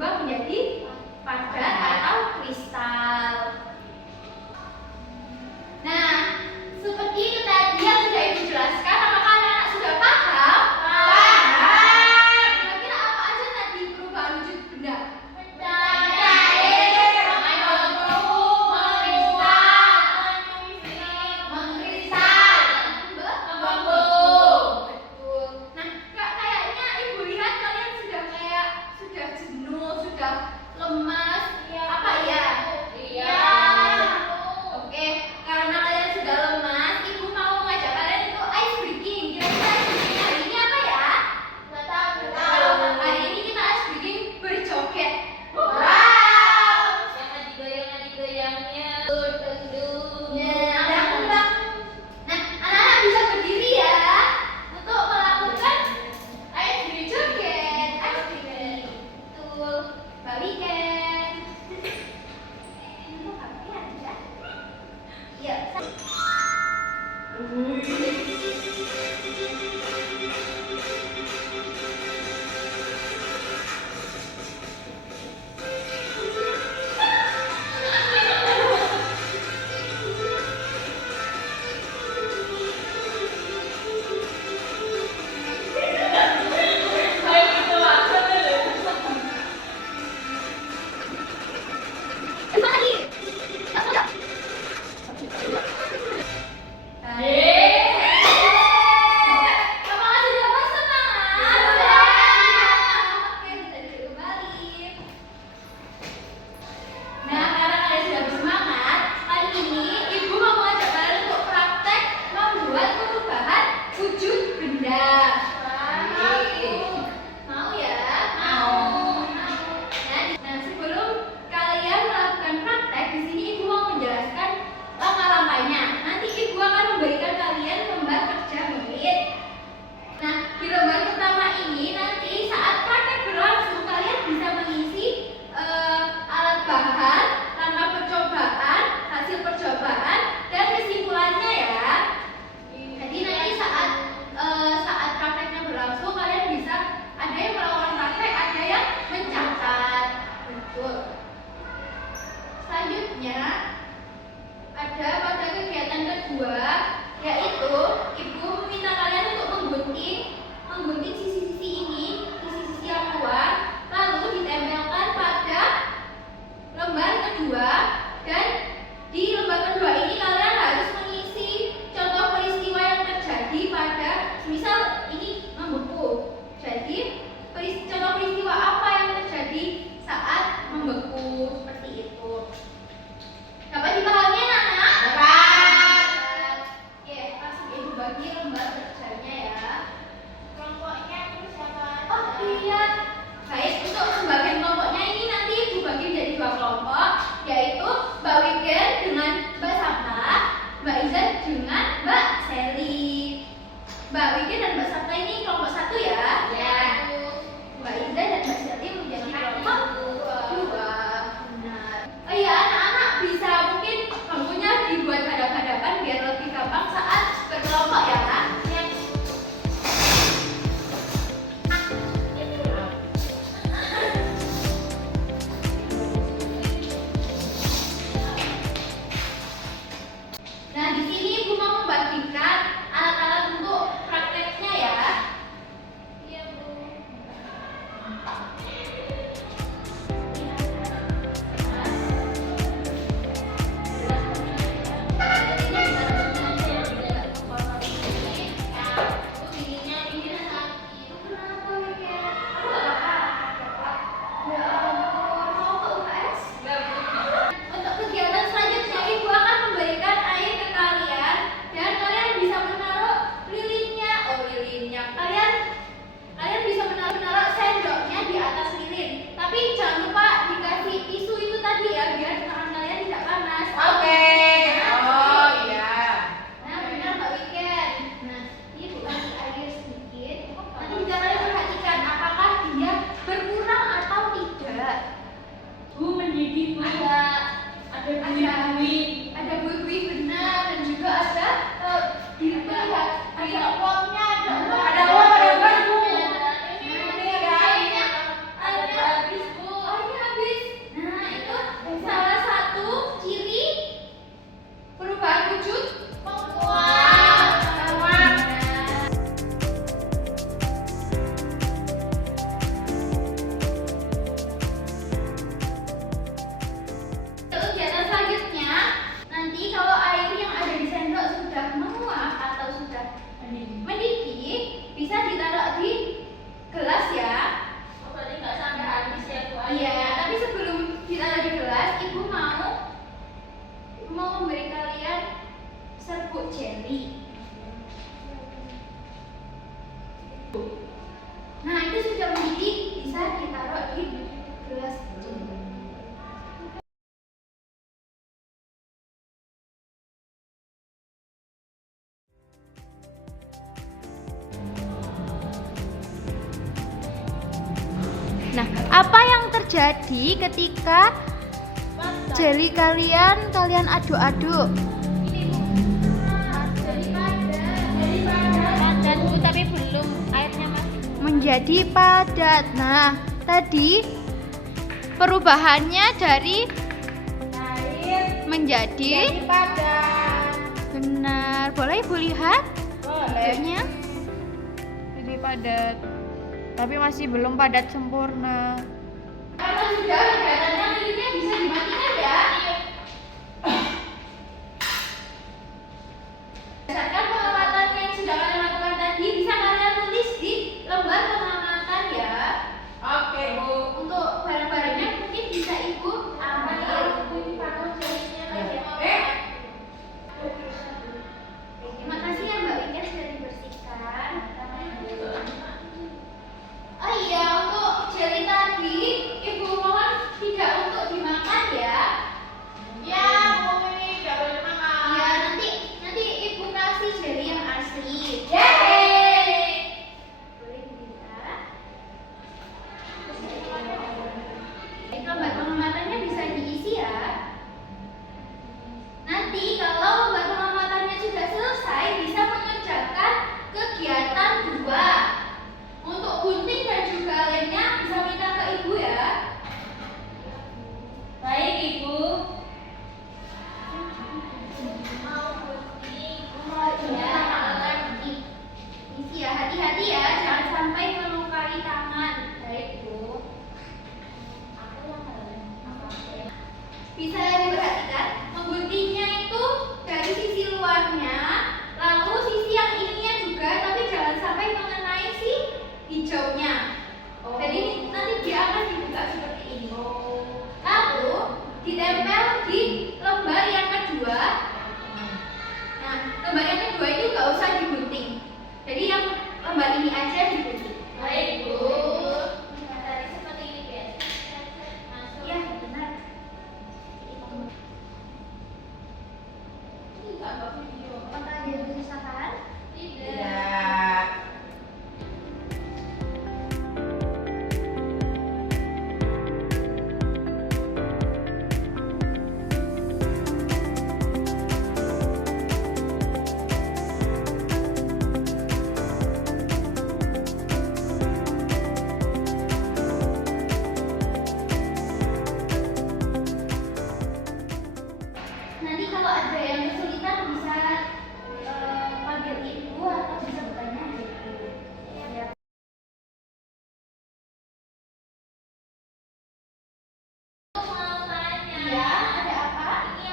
berubah menjadi padat atau kristal. Nah, seperti itu tadi yang sudah Ibu jelaskan. Apakah anak-anak sudah paham? Paham. Kira-kira apa aja tadi perubahan wujud benda? Lemas, apa ya? Iya. Oke, karena kalian sudah lemas, Ibu mau mengajak kalian untuk ice breaking. Kira-kira ice breaking hari ini apa ya? Nggak tahu. Hari ini kita ice breaking berjoget. Wow. Yang digoyang-goyangnya. Nah, anak-anak bisa berdiri ya untuk melakukan ice breaking joget. Ice breaking. Betul. Mbak Weekend. Iya. Jadi ketika jeli kalian aduk-aduk. Padat Bu, tapi belum airnya masih Menjadi padat. Nah, tadi perubahannya dari menjadi padat. benar. Boleh Ibu lihat Boleh. aduknya? Jadi padat. Tapi masih belum padat sempurna. Kalau sudah kelihatannya lilinnya bisa dimatikan ya. Berdasarkan pengamatan yang sudah kalian lakukan tadi, bisa kalian tulis di lembar pengamatan ya. Oke Bu. Untuk barang-barangnya mungkin bisa Ibu ambil. Terima kasih ya Mbak Wika sudah dibersihkan. Oh iya, untuk jeli tadi Ibu mohon tidak untuk dimakan ya. Ya, Bu, ini tidak boleh makan. Iya, nanti Ibu kasih jeli yang asli. Yeay. Boleh dilihat. Lembar pengamatannya bisa diisi ya. Nanti kalau lembar pengamatannya sudah selesai, bisa mengerjakan kegiatan 2. Untuk gunting dan juga lemnya bisa minta ke Ibu ya. Baik Ibu. Isi ya, hati-hati ya, jangan sampai melukai tangan. Baik Bu. Bisa diperhatikan, mengguntingnya itu dari sisi luarnya, lalu sisi yang ininya juga, tapi jangan sampai mengenai si hijaunya. Jadi nanti dia akan dibuka seperti ini. Lalu ditempel di lembar yang kedua. Nah, lembar yang kedua itu nggak usah digunting. Jadi yang lembar ini aja digunting. Baik Bu. Tadi seperti ini ya. Iya benar. Ini nggak bawa video. Apakah ada yang kesusahan? Tidak. Nanti kalau ada yang kesulitan bisa panggil Ibu atau bisa bertanya ke Ibu. Ya. Iya, ada apa? Ini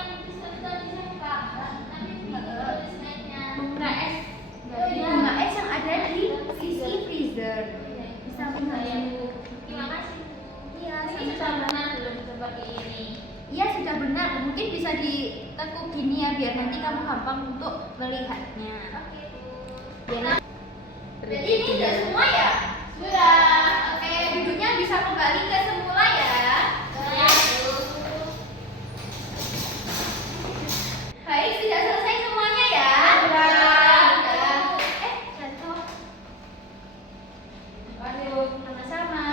yang bunga es. Jadi bunga es yang ada di sisi freezer. Bisa bunga Ibu. Terima kasih. Iya, Ini sudah benar belum seperti ini. Iya sudah benar. Mungkin bisa ditekuk gini ya biar nanti kamu gampang untuk melihatnya. Oke Bu. Biar Jadi ini sudah semua ya? Sudah. Oke, duduknya bisa kembali ke semula ya. Ya Bu. Baik, sudah selesai semuanya ya? Sudah. Jatuh. Aduh. Sama-sama.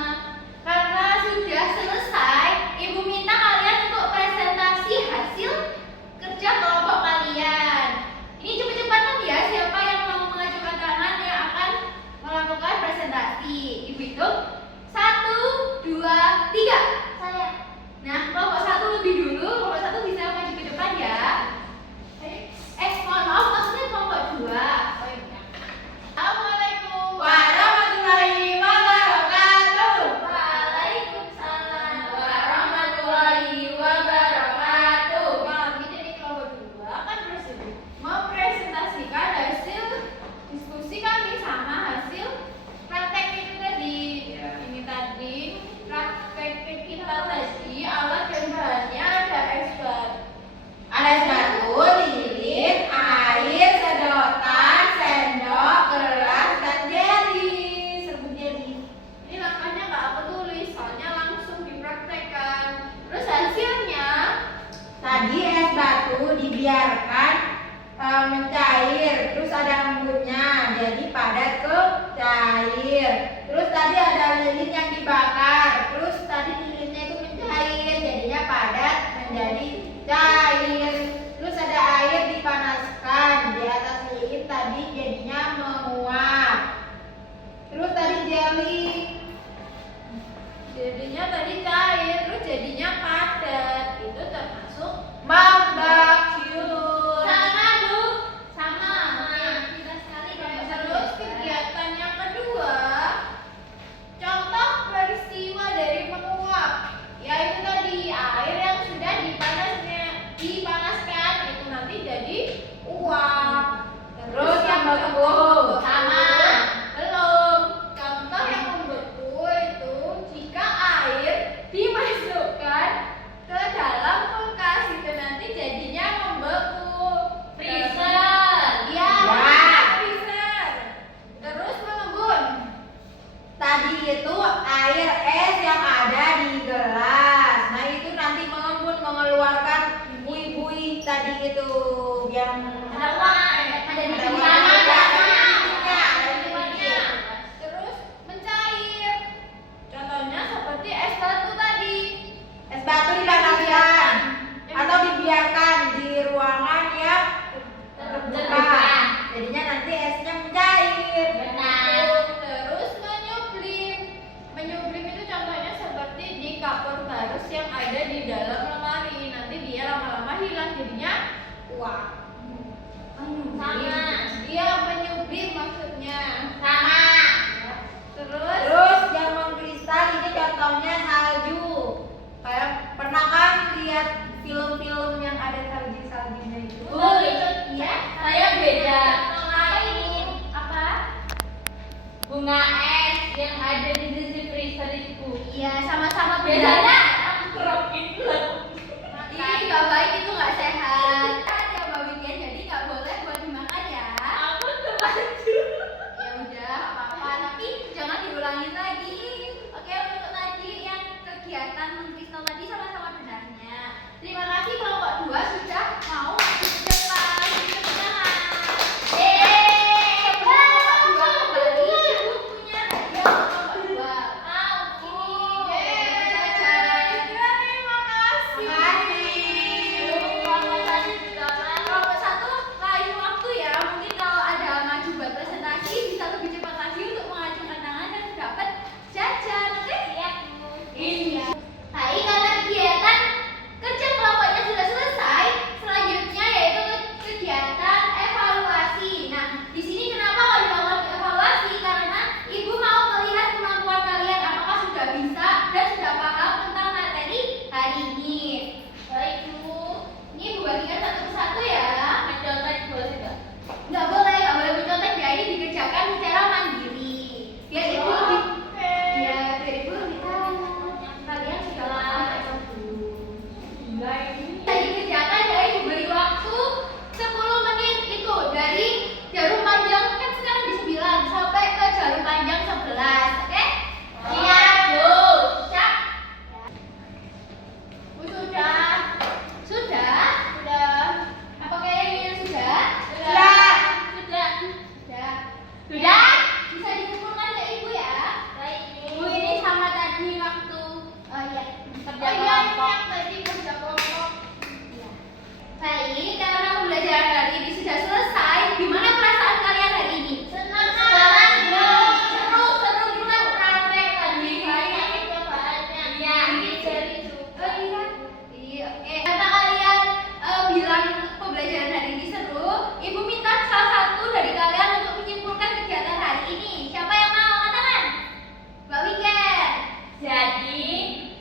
Karena sudah selesai, Ibu minta kalian untuk presentasi hasil kerja kelompok kalian. Ini cepet-cepetan ya, siapa yang mau mengajukan tangan yang akan melakukan presentasi. Ibu hitung 1, 2, 3. Saya. Nah, kelompok 1 lebih dulu, kelompok 1 bisa maju ke depan ya. Mohon maaf, maksudnya kelompok 2. Assalamualaikum Warahmatullahi wabarakatuh. Waalaikumsalam warahmatullahi wabarakatuh. Malam ini di kelompok 2 kan Mempresentasikan hasil diskusi kami sama hasil praktek itu tadi. Iya. Ini tadi praktek kita tadi, alat dan bahannya ada es batu. ada es batu, lilin, air, sedotan, sendok, gelas, dan jeli. Serbuk jeli. Ini langkahnya nggak aku tulis, soalnya langsung dipraktekkan. Terus hasilnya Tadi es batu dibiarkan mencair, terus ada embunnya, jadi padat ke cair. Terus tadi ada lilin yang dibakar, terus tadi lilinnya menguap. Sama. Iya, menyublim maksudnya. Sama. Terus Terus yang mengkristal ini contohnya salju. Kayak pernah kan lihat film-film yang ada salju-saljunya itu? oh itu ya, saya beda. Lain apa? Bunga es yang ada di sisi freezer itu. Iya, sama-sama bedanya. Kerokin lah. Ih, nggak baik itu nggak sehat. Kan ya Mbak Wiken, jadi nggak boleh buat dimakan ya. Aku tuh ya udah, apa-apa. Tapi jangan diulangin lagi. Oke, untuk tadi yang kegiatan mengkristal tadi sama-sama benarnya. Terima kasih kelompok 2 sudah mau masuk ke depan. Tepuk tangan. Sebelum kelompok 2 kembali, Ibu punya hadiah untuk kelompok 2. Mau ini. Jajan. Terima kasih. Kelompok 1 lain waktu ya. Mungkin kalau ada maju buat presentasi bisa lebih cepat lagi untuk mengacungkan tangan dan dapat jajan. Oke? Siap. Iya. Baik, karena kegiatan kerja kelompoknya sudah selesai, selanjutnya yaitu kegiatan evaluasi. Nah, di sini kenapa kalau dilakukan evaluasi? Karena Ibu mau melihat kemampuan kalian apakah sudah bisa dan sudah paham tentang materi hari ini. Baik, Bu. Ini Bu bagikan satu persatu ya. Mencontek boleh nggak? Nggak boleh mencontek ya. Ini dikerjakan secara mandiri. Biar Ibu lebih ya, biar Ibu lebih tahu kalian sudah paham atau belum. Tadi kerjakan ya, Ibu beri waktu 10 menit itu dari jarum panjang kan sekarang di 9 sampai ke jarum panjang 11, oke? Siap, Bu. Siap. Bu sudah. Sudah? Sudah. Apakah yang ini sudah? Sudah. Sudah. Sudah. Sudah? Bisa dikumpulkan ke Ibu ya? Baik, Bu. Ini sama tadi waktu ya kerja kelompok. Tadi kerja kelompok. Iya. Baik, karena pembelajaran hari ini sudah selesai, gimana perasaan kalian hari ini? Senang, seru kita praktek tadi. Banyak cobaannya. Iya, oh iya. Iya, oke. Karena kalian bilang pembelajaran hari ini seru, Ibu minta salah satu dari kalian untuk menyimpulkan kegiatan hari ini. Siapa yang mau? Katakan. Mbak Wiken. Jadi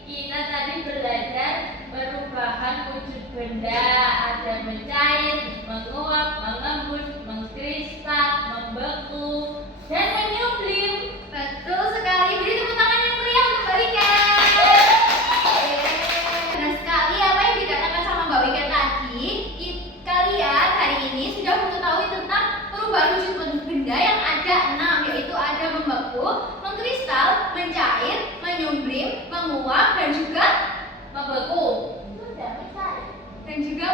kita tadi belajar perubahan wujud benda, ada mencair, menguap, mengembus, mengkristal, membeku, dan menyublim. Betul sekali. Beri tepuk tangan yang meriah untuk Mbak Wiken. Benar sekali apa yang dikatakan sama Mbak Wiken tadi. Kalian hari ini sudah mengetahui tentang perubahan wujud benda yang ada 6, yaitu ada membeku, mengkristal, mencair, menyublim, menguap, dan juga Membeku. dan juga